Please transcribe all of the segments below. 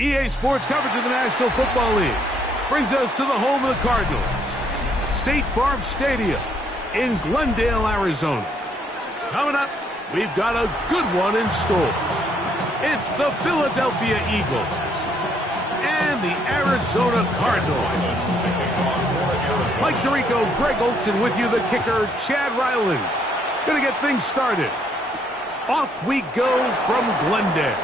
EA Sports coverage of the National Football League brings us to the home of the Cardinals, State Farm Stadium in Glendale, Arizona. Coming up, we've got a good one in store. It's the Philadelphia Eagles and the Arizona Cardinals. Mike Tirico, Greg Olson with you, the kicker, Chad Ryland. Gonna get things started. Off we go from Glendale.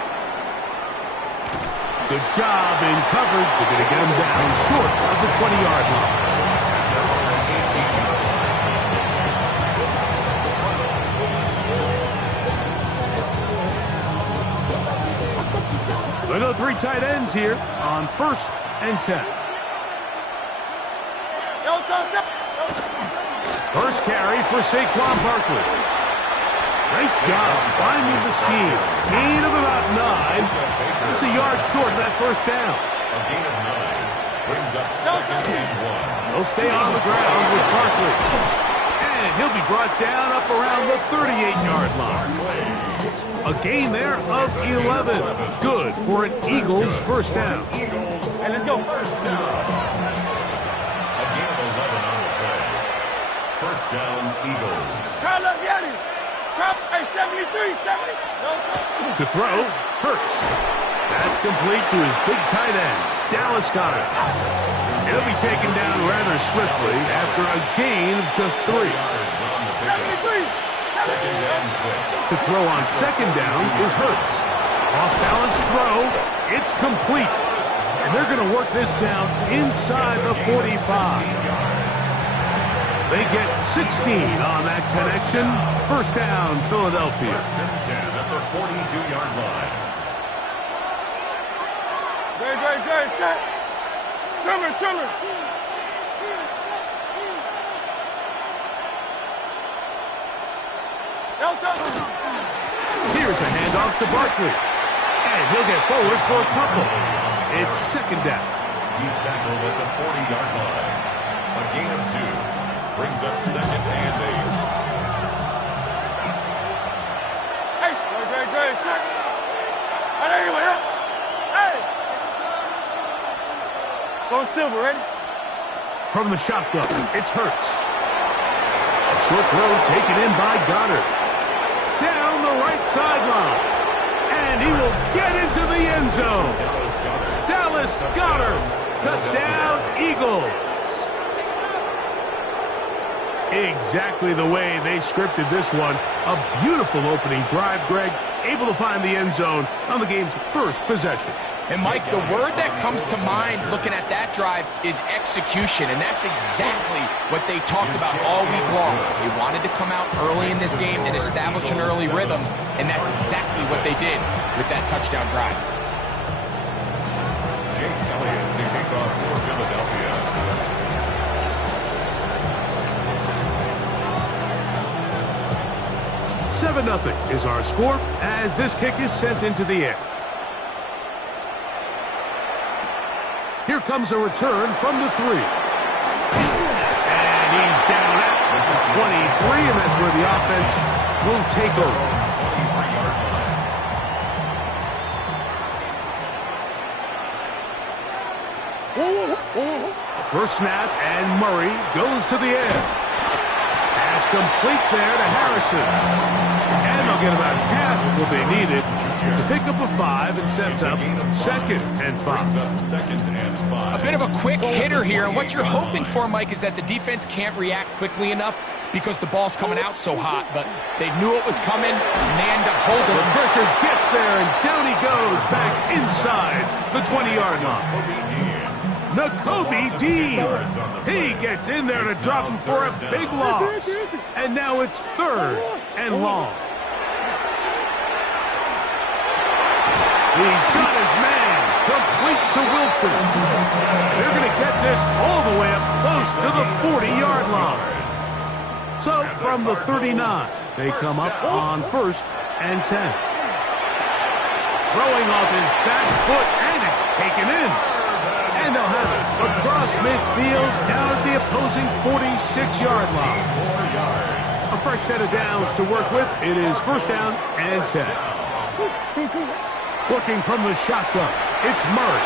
Good job in coverage. They're going to get him down short of the 20-yard line. They go 3 tight ends here on 1st and 10. First carry for Saquon Barkley. Nice job finding the seam. Gain of about 9. Just a yard short of that first down. A gain of 9 brings up 2nd and 1. He'll stay on the ground with Barkley. And he'll be brought down up around the 38-yard line. A gain there of 11. Good for an Eagles first down. And let's go. First down. A gain of 11 on the play. First down, Eagles. To throw, Hurts. That's complete to his big tight end, Dallas Goedert. He'll be taken down rather swiftly after a gain of just 3. Second and 6. To throw on 2nd down is Hurts. Off-balance throw. It's complete. And they're going to work this down inside the 45. They get 16 on that connection. First down, Philadelphia. First and 10 at the 42-yard line. Good. Set. Trimmer. Here's a handoff to Barkley. And he'll get forward for a couple. It's 2nd down. He's tackled at the 40-yard line. A gain of 2. Brings up 2nd and 8. Go Silver, ready? From the shotgun, it's Hurts. A short throw taken in by Goddard. Down the right sideline. And he will get into the end zone. Dallas Goedert. Touchdown, Eagles. Exactly the way they scripted this one. A beautiful opening drive, Greg. Able to find the end zone on the game's first possession. And, Mike, the word that comes to mind looking at that drive is execution, and that's exactly what they talked about all week long. They wanted to come out early in this game and establish an early rhythm, and that's exactly what they did with that touchdown drive. Jake Elliott to kick off for Philadelphia. $7-0 is our score as this kick is sent into the air. Here comes a return from the 3. And he's down at the 23, and that's where the offense will take over. First snap, and Murray goes to the air. Pass complete there to Harrison. And they'll get about half of what they needed to pick up a 5 and sets up 2nd and 5. A bit of a quick hitter here, and what you're hoping for, Mike, is that the defense can't react quickly enough because the ball's coming out so hot, but they knew it was coming, and they end up holding The it. pressure gets there, and down he goes back inside the 20-yard line. Nakobe Dean. He gets in there to drop him for a big loss. And now it's 3rd and long. He's got his man complete to Wilson. They're going to get this all the way up close to the 40-yard line. So from the 39, they come up on 1st and 10. Throwing off his back foot, and it's taken in. And they'll have it across midfield down at the opposing 46-yard line. A fresh set of downs to work with. It is 1st down and 10. Working from the shotgun, it's Murray.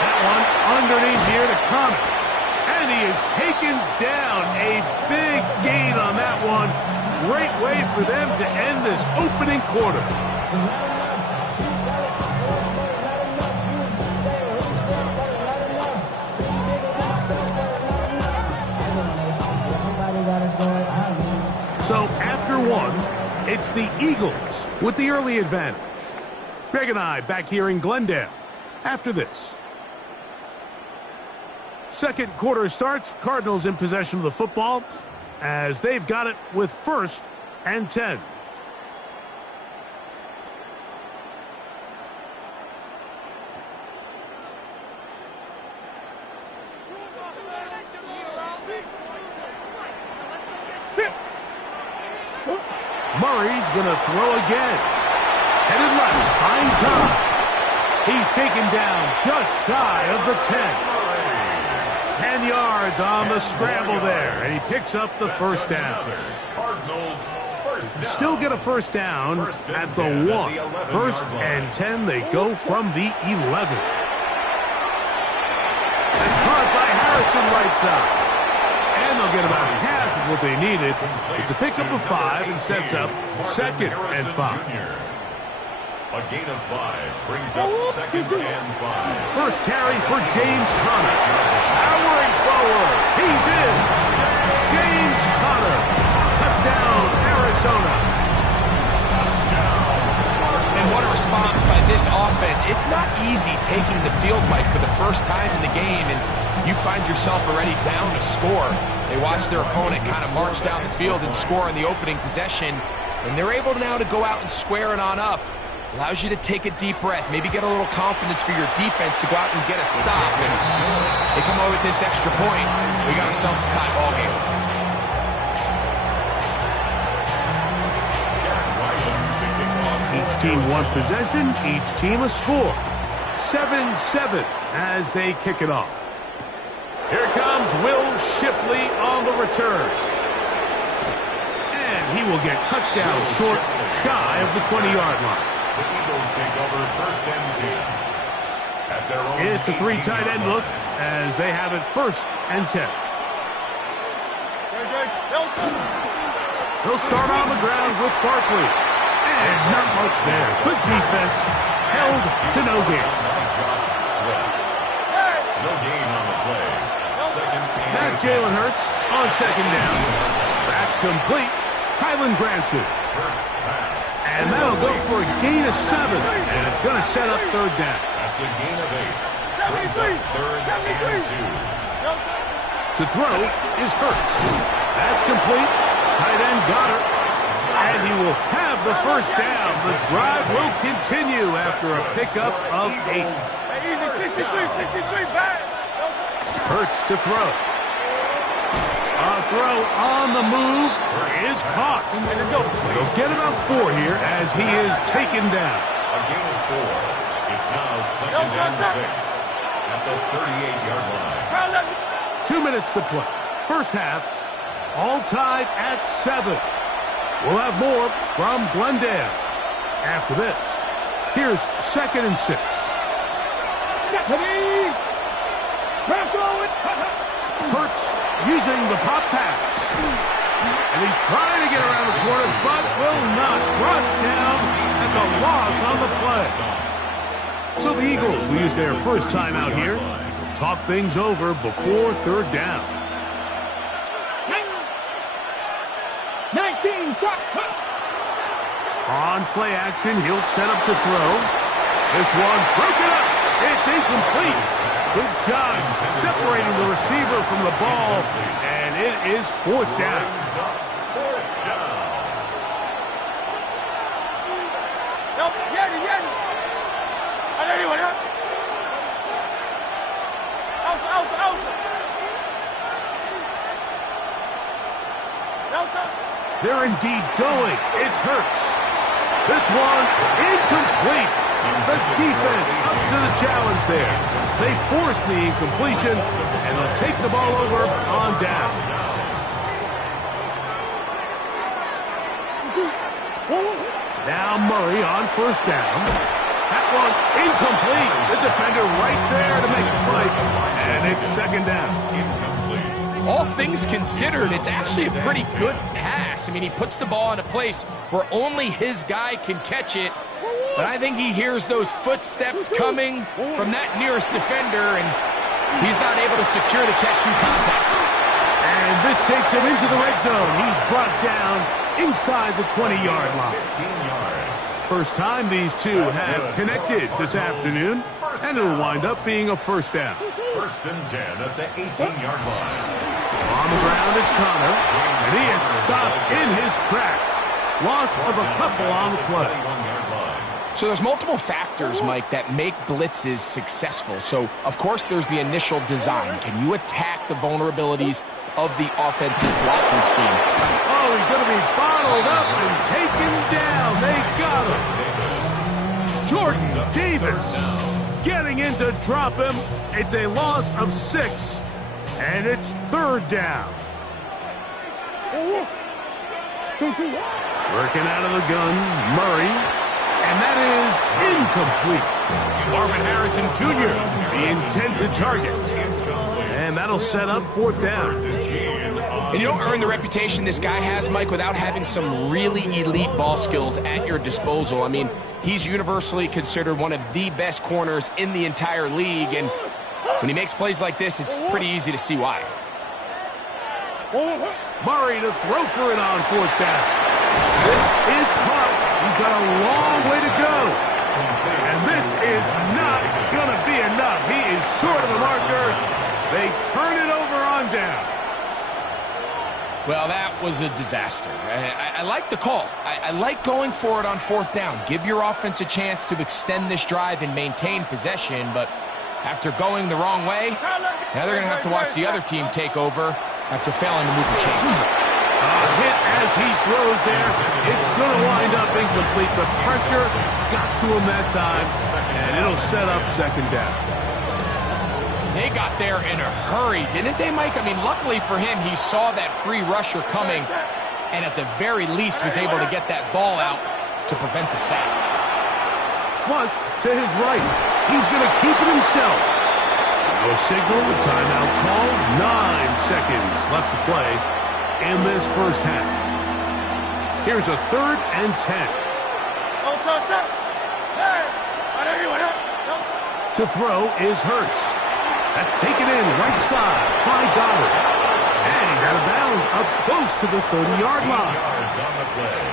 That one underneath here to Connor. And he is taken down. A big gain on that one. Great way for them to end this opening quarter. So after one, it's the Eagles with the early advantage. Greg and I back here in Glendale after this. Second quarter starts. Cardinals in possession of the football as they've got it with 1st and 10. Murray's going to throw again. Headed left, finds time. He's taken down just shy of the 10. 10 yards on the scramble there, and he picks up the first down. Still get a first down at the 1. 1st and 10, they go from the 11. That's caught by Harrison right side. And they'll get about half of what they needed. It's a pickup of 5 and sets up 2nd and 5. A gain of 5 brings up 2nd and 5. First carry for James Conner. Powering forward. He's in. James Conner. Touchdown, Arizona. And what a response by this offense. It's not easy taking the field, Mike, for the first time in the game, and you find yourself already down to score. They watch their opponent kind of march down the field and score on the opening possession, and they're able now to go out and square it on up. Allows you to take a deep breath, maybe get a little confidence for your defense to go out and get a stop, and they come away with this extra point. We got ourselves a tie ball game. Each team one possession, each team a score. 7-7 as they kick it off. Here comes Will Shipley on the return. And he will get cut down short, shy of the 20-yard line. The Eagles take over 1st and 10. At their own It's a 3 tight end look as they have it 1st and 10. He'll start on the ground with Barkley. And not much there. Good defense. Held to no gain. No gain on the play. Back Jalen Hurts on 2nd down. That's complete. Kylan Granson. And that'll go for a gain of 7. And it's going to set up 3rd down. That's a gain of 8. Brings up 3rd and 2. To throw is Hurts. That's complete. Tight end Goddard. And he will have the 1st down. The drive will continue after a pickup of 8. Hurts to throw. A throw on the move is caught. They'll get about 4 here as he is taken down. A gain of 4. It's now 2nd and 6 at the 38-yard line. 2 minutes to play. First half, all tied at 7. We'll have more from Glendale after this. Here's 2nd and 6. Hurts using the pop pass. And he's trying to get around the corner, but will not. Brought down at the loss on the play. So the Eagles will use their first timeout here. Talk things over before 3rd down. 19, On play action, he'll set up to throw. This one broken up. It's incomplete. Good job separating the receiver from the ball, and it is 4th down. They're indeed going. It's Hurts. This one incomplete. The defense up to the challenge there. They force the incompletion, and they'll take the ball over on down. Now Murray on 1st down. That one incomplete. The defender right there to make the play. And it's second down. All things considered, it's actually a pretty good pass. I mean, he puts the ball in a place where only his guy can catch it. But I think he hears those footsteps coming from that nearest defender, and he's not able to secure the catch through contact. And this takes him into the red zone. He's brought down inside the 20-yard line. 15 yards. First time these two have connected this afternoon, and it'll wind up being a first down. First and 10 at the 18-yard line. On the ground, it's Connor, and he is stopped in his tracks. Loss of a couple on the play. 21-yard line. So there's multiple factors, Mike, that make blitzes successful. So, of course, there's the initial design. Can you attack the vulnerabilities of the offensive blocking scheme? Oh, he's going to be bottled up and taken down. They got him. Jordan Davis getting in to drop him. It's a loss of 6, and it's third down. Working out of the gun, Murray, and that is incomplete. Marvin Harrison Jr., the intended target. And that'll set up fourth down. And you don't earn the reputation this guy has, Mike, without having some really elite ball skills at your disposal. I mean, he's universally considered one of the best corners in the entire league, and when he makes plays like this, it's pretty easy to see why. Murray to throw for it on fourth down. This is caught. He's got a long way to go. And this is not going to be enough. He is short of the marker. They turn it over on down. Well, that was a disaster. I like the call. I like going for it on fourth down. Give your offense a chance to extend this drive and maintain possession, but after going the wrong way, now they're going to have to watch the other team take over after failing to move the chains. Hit as he throws there. It's going to wind up incomplete. The pressure got to him that time, and it'll set up second down. They got there in a hurry, didn't they, Mike? I mean, luckily for him, he saw that free rusher coming, and at the very least was able to get that ball out to prevent the sack. Flush to his right. He's going to keep it himself. No signal, timeout called. 9 seconds left to play in this first half. Here's a 3rd and 10. To throw is Hurts. That's taken in right side by Goddard. And he's out of bounds up close to the 30-yard line.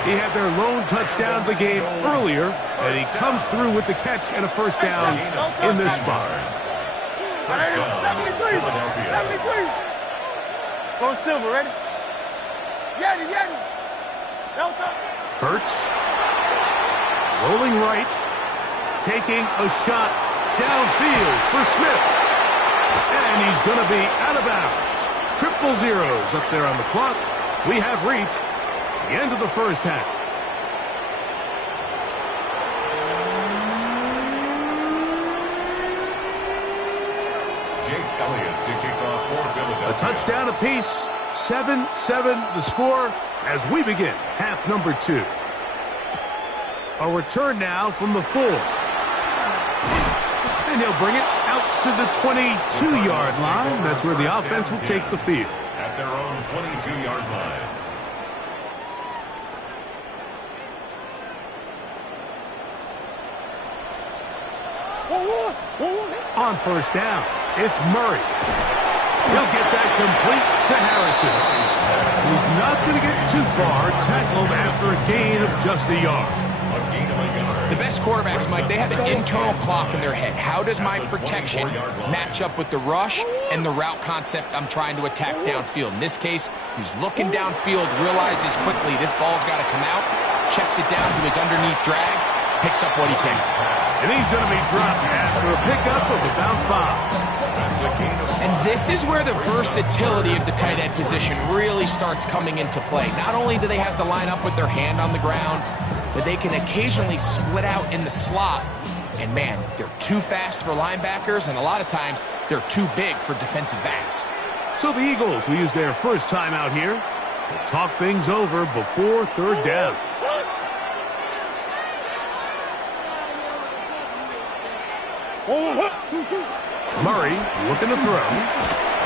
He had their lone touchdown of the game earlier, and he comes through with the catch and a first down in this spot. First down, Philadelphia. Go Silver, ready? Yeti. Delta. Hurts. Rolling right. Taking a shot downfield for Smith. And he's going to be out of bounds. 0-0 up there on the clock. We have reached the end of the first half. Jake Elliott to kick off for Philadelphia. A touchdown apiece. 7-7 the score as we begin half number 2. A return now from the 4. And he'll bring it out to the 22-yard line. That's where the offense will take the field. At their own 22-yard line. On first down, it's Murray. He'll get that complete to Harrison. He's not going to get too far, tackled after a gain of just a yard. The best quarterbacks, Mike, they have an internal clock in their head. How does my protection match up with the rush and the route concept I'm trying to attack downfield? In this case, he's looking downfield, realizes quickly this ball's got to come out, checks it down to his underneath drag, picks up what he can. And he's going to be dropped after a pickup of about 5. And this is where the versatility of the tight end position really starts coming into play. Not only do they have to line up with their hand on the ground, but they can occasionally split out in the slot. And man, they're too fast for linebackers, and a lot of times they're too big for defensive backs. So the Eagles will use their first time out here. We'll talk things over before third down. Murray looking to throw.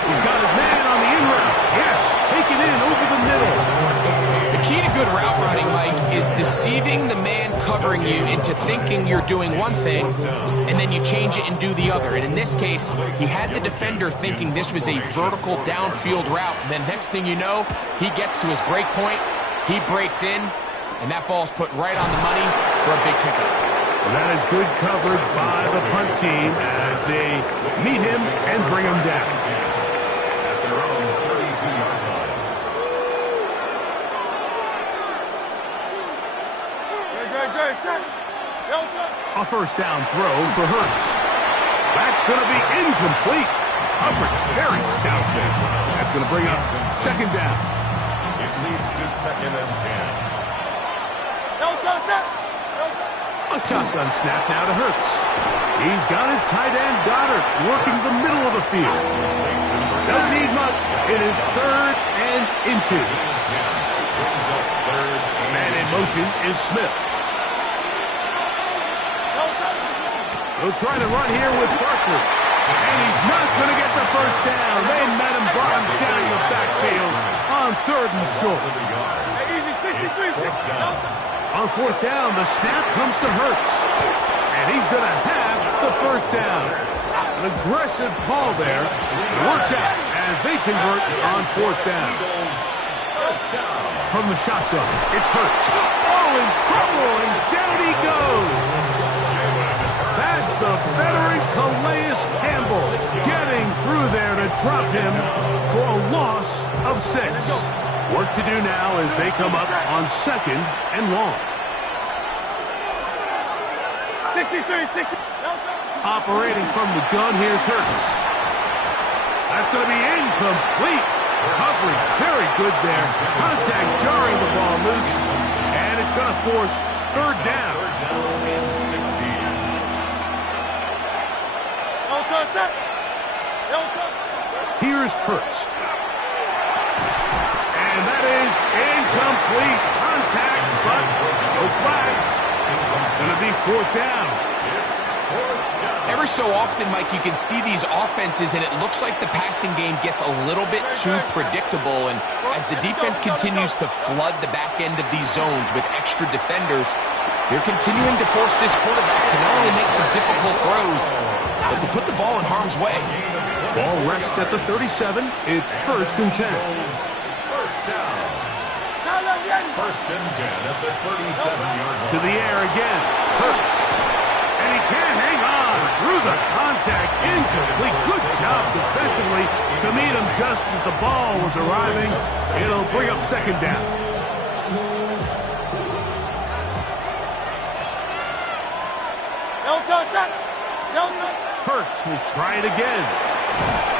He's got his man on the in route. Yes, taken in over the middle. The key to good route running, Mike, is deceiving the man covering you into thinking you're doing one thing, and then you change it and do the other. And in this case, he had the defender thinking this was a vertical downfield route. And then next thing you know, he gets to his break point, he breaks in, and that ball's put right on the money for a big pickup. And that is good coverage by the punt team as they meet him and bring him down. At their own 32-yard line. A first down throw for Hurts. That's going to be incomplete. Coverage very stout there. That's going to bring up second down. It leads to 2nd and 10. A shotgun snap now to Hurts. He's got his tight end Goddard working the middle of the field. Doesn't need much. It is 3rd and inches. Man in motion is Smith. He'll try to run here with Barkley. And he's not going to get the first down. They met him, brought him down the backfield on 3rd and short. On 4th down, the snap comes to Hurts. And he's going to have the first down. An aggressive call there. It works out as they convert on 4th down. From the shotgun, it's Hurts. Oh, in trouble, and down he goes. That's the veteran Calais Campbell getting through there to drop him for a loss of 6. Work to do now as they come up on 2nd and long. 63. Operating from the gun, here's Hurts. That's going to be incomplete. Coverage very good there. Contact jarring the ball loose. And it's going to force 3rd down. 3rd down and 16. Here's Hurts. And that is incomplete. Contact, but no flags. Going to be 4th down. Every so often, Mike, you can see these offenses, and it looks like the passing game gets a little bit too predictable. And as the defense continues to flood the back end of these zones with extra defenders, they're continuing to force this quarterback to not only make some difficult throws, but to put the ball in harm's way. Ball rests at the 37. It's 1st and 10. First down. 1st and 10 at the 37-yard line. To the air again. Hurts. And he can't hang on through the contact. Incomplete. Good job defensively to meet him just as the ball was arriving. It'll bring up 2nd down. Hurts will try it again.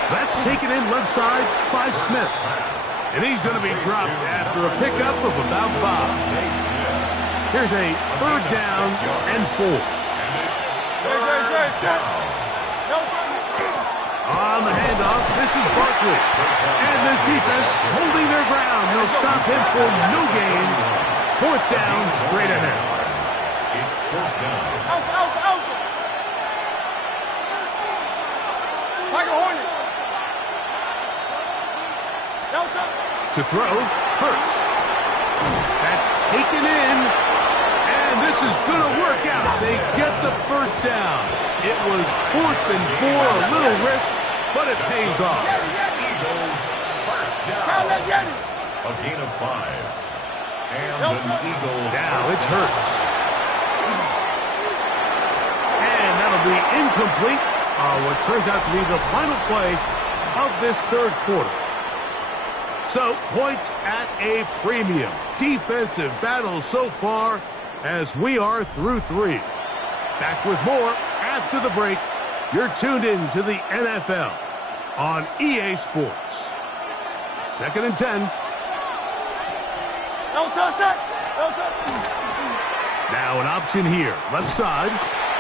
That's taken in left side by Smith. And he's going to be dropped after a pickup of about 5. Here's a 3rd down and 4. On the handoff, this is Barkley. And this defense holding their ground. They'll stop him for no gain. 4th down, straight ahead. It's 4th down. To throw, Hurts. That's taken in. And this is going to work out. They get the first down. It was 4th and 4, a little risk, but it pays off. Eagles first down. A gain of 5. And an Eagle. Now it's Hurts. And that'll be incomplete. What turns out to be the final play of this 3rd quarter. So, points at a premium. Defensive battle so far as we are through 3. Back with more after the break. You're tuned in to the NFL on EA Sports. 2nd and 10. Now an option here. Left side.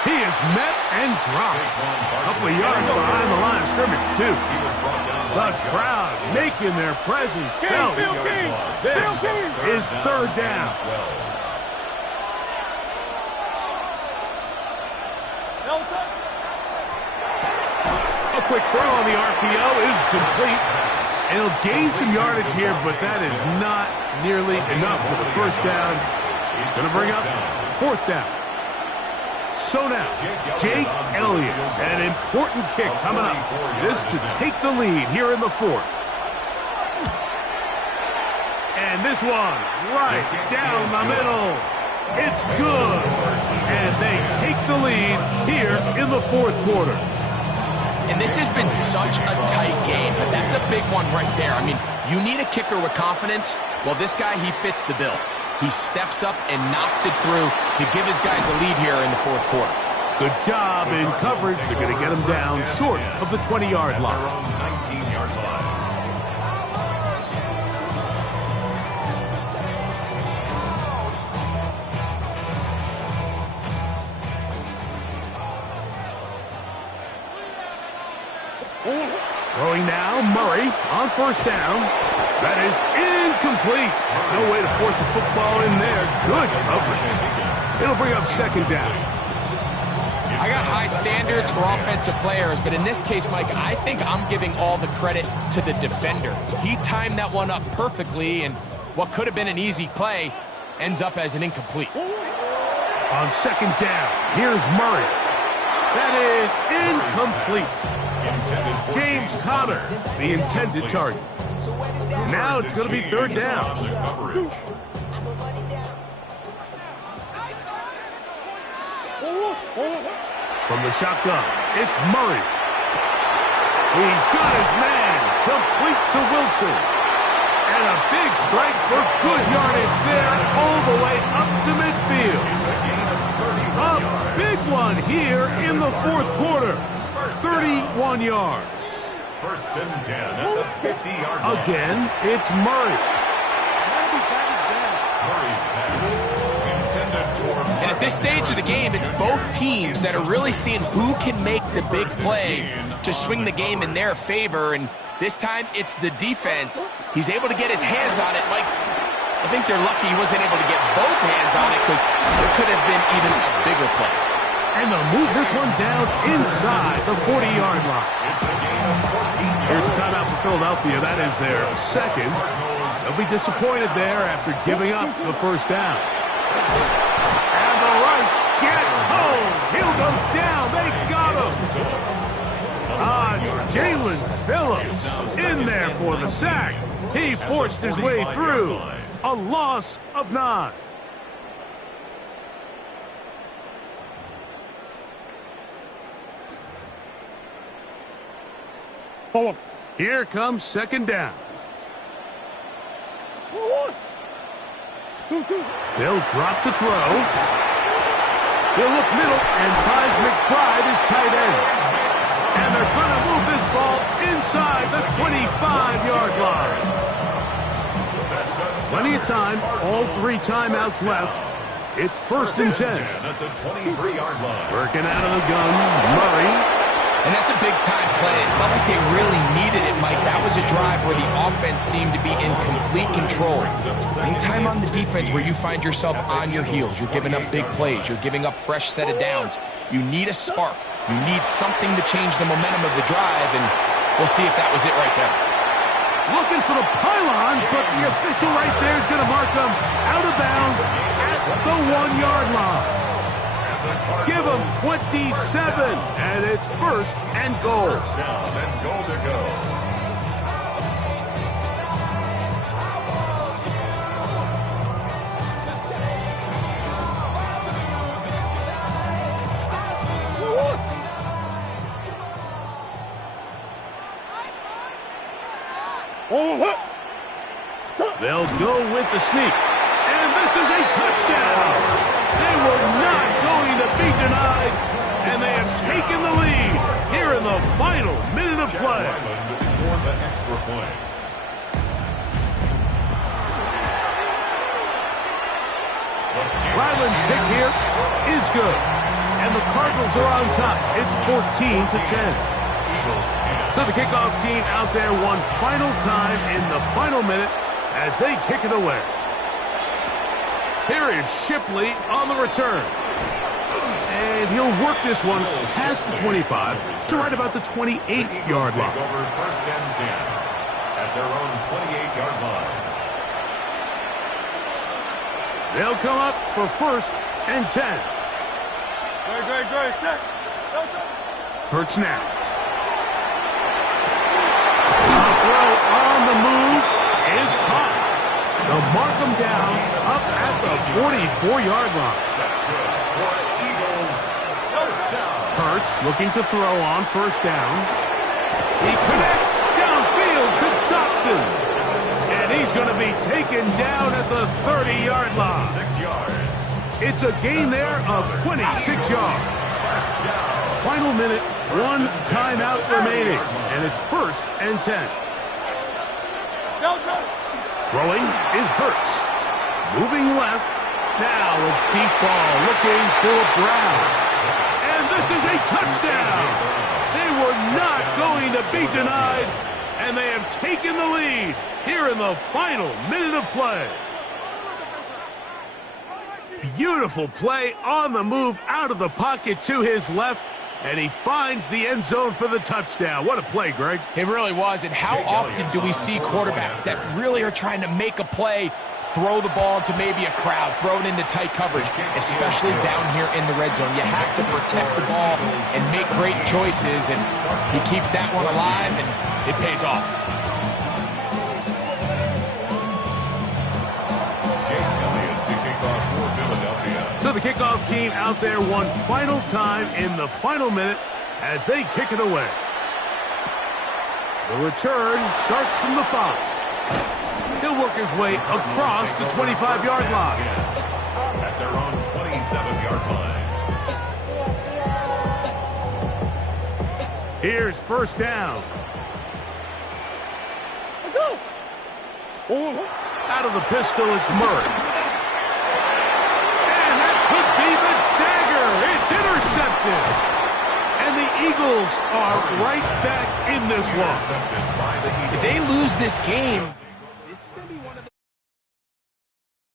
He is met and dropped. A couple of yards behind the line of scrimmage, too. The crowd making their presence felt. This is 3rd down. quick throw on the RPO is complete. And he'll gain some yardage here, but that is not nearly enough for the first down. He's going to bring up fourth down. So now, Jake Elliott, an important kick coming up. This to take the lead here in the fourth. And this one right down the middle. It's good. And they take the lead here in the fourth quarter. And this has been such a tight game, but that's a big one right there. I mean, you need a kicker with confidence. Well, this guy, he fits the bill. He steps up and knocks it through to give his guys a lead here in the fourth quarter. Good job in coverage. They're going to get him down short of the 20-yard line. 19-yard line. Throwing now, Murray on first down. That is incomplete. No way to force the football in there. Good coverage. It'll bring up second down. I got high standards for offensive players, but in this case, Mike, I think I'm giving all the credit to the defender. He timed that one up perfectly, and what could have been an easy play ends up as an incomplete. On second down, here's Murray. That is incomplete. James Conner, the intended target. Now it's going to be third down. From the shotgun, it's Murray. He's got his man, complete to Wilson. And a big strike for good yardage there, all the way up to midfield. A big one here in the fourth quarter. 31 yards. First and 10 at the 50-yard line. Again, it's Murray. Murray's pass intended toward And at this stage of the game, it's both teams that are really seeing who can make the big play to swing the game in their favor. And this time, it's the defense. He's able to get his hands on it. Mike, I think they're lucky he wasn't able to get both hands on it because there could have been even a bigger play. And they'll move this one down inside the 40-yard line. Here's a timeout for Philadelphia. That is their second. They'll be disappointed there after giving up the first down. And the rush gets home. He'll go down. They got him. Jalen Phillips in there for the sack. He forced his way through. A loss of 9. Here comes second down. They'll drop to throw. He'll look middle and finds McBride his tight end. And they're going to move this ball inside the 25-yard line. Plenty of time. All 3 timeouts left. It's first and 10. At the 23-yard line. Working out of the gun, Murray. And that's a big-time play. It felt like they really needed it, Mike. That was a drive where the offense seemed to be in complete control. Anytime on the defense where you find yourself on your heels, you're giving up big plays, you're giving up fresh set of downs, you need a spark. You need something to change the momentum of the drive, and we'll see if that was it right there. Looking for the pylon, but the official right there is going to mark them out of bounds at the 1-yard line. Give them 27, and it's first and goal. First down and goal to go. They'll go with the sneak, and this is a touchdown. They were not going to be denied, and they have taken the lead here in the final minute of play. For the extra point. Ryland's kick here is good, and the Cardinals are on top. It's 14-10. So the kickoff team out there one final time in the final minute as they kick it away. Here is Shipley on the return. And he'll work this one past the 25 to right about the 28-yard line. Over first and 10 at their own 28-yard line. They'll come up for first and 10. Great, set. Hurts now. The throw on the move is caught. They'll mark him down up at the 44-yard line. That's good for Eagles. First down. Hurts looking to throw on first down. He connects downfield to Dotson. And he's going to be taken down at the 30-yard line. 6 yards. It's a gain there of 26 yards. First down. Final minute, one timeout remaining. And it's first and 10. Throwing is Hurts. Moving left. Now a deep ball looking for Brown. And this is a touchdown. They were not going to be denied. And they have taken the lead here in the final minute of play. Beautiful play on the move out of the pocket to his left. And he finds the end zone for the touchdown. What a play, Greg. It really was. And how often do we see quarterbacks that really are trying to make a play, throw the ball to maybe a crowd, throw it into tight coverage, especially down here in the red zone. You have to protect the ball and make great choices, and he keeps that one alive, and it pays off. So the kickoff team out there one final time in the final minute as they kick it away. The return starts from the 5. He'll work his way across the 25-yard line. At their own 27-yard line. Here's first down. Let's go. Out of the pistol, it's Murray. Could be the dagger. It's intercepted. And the Eagles are right back in this one. If they lose this game,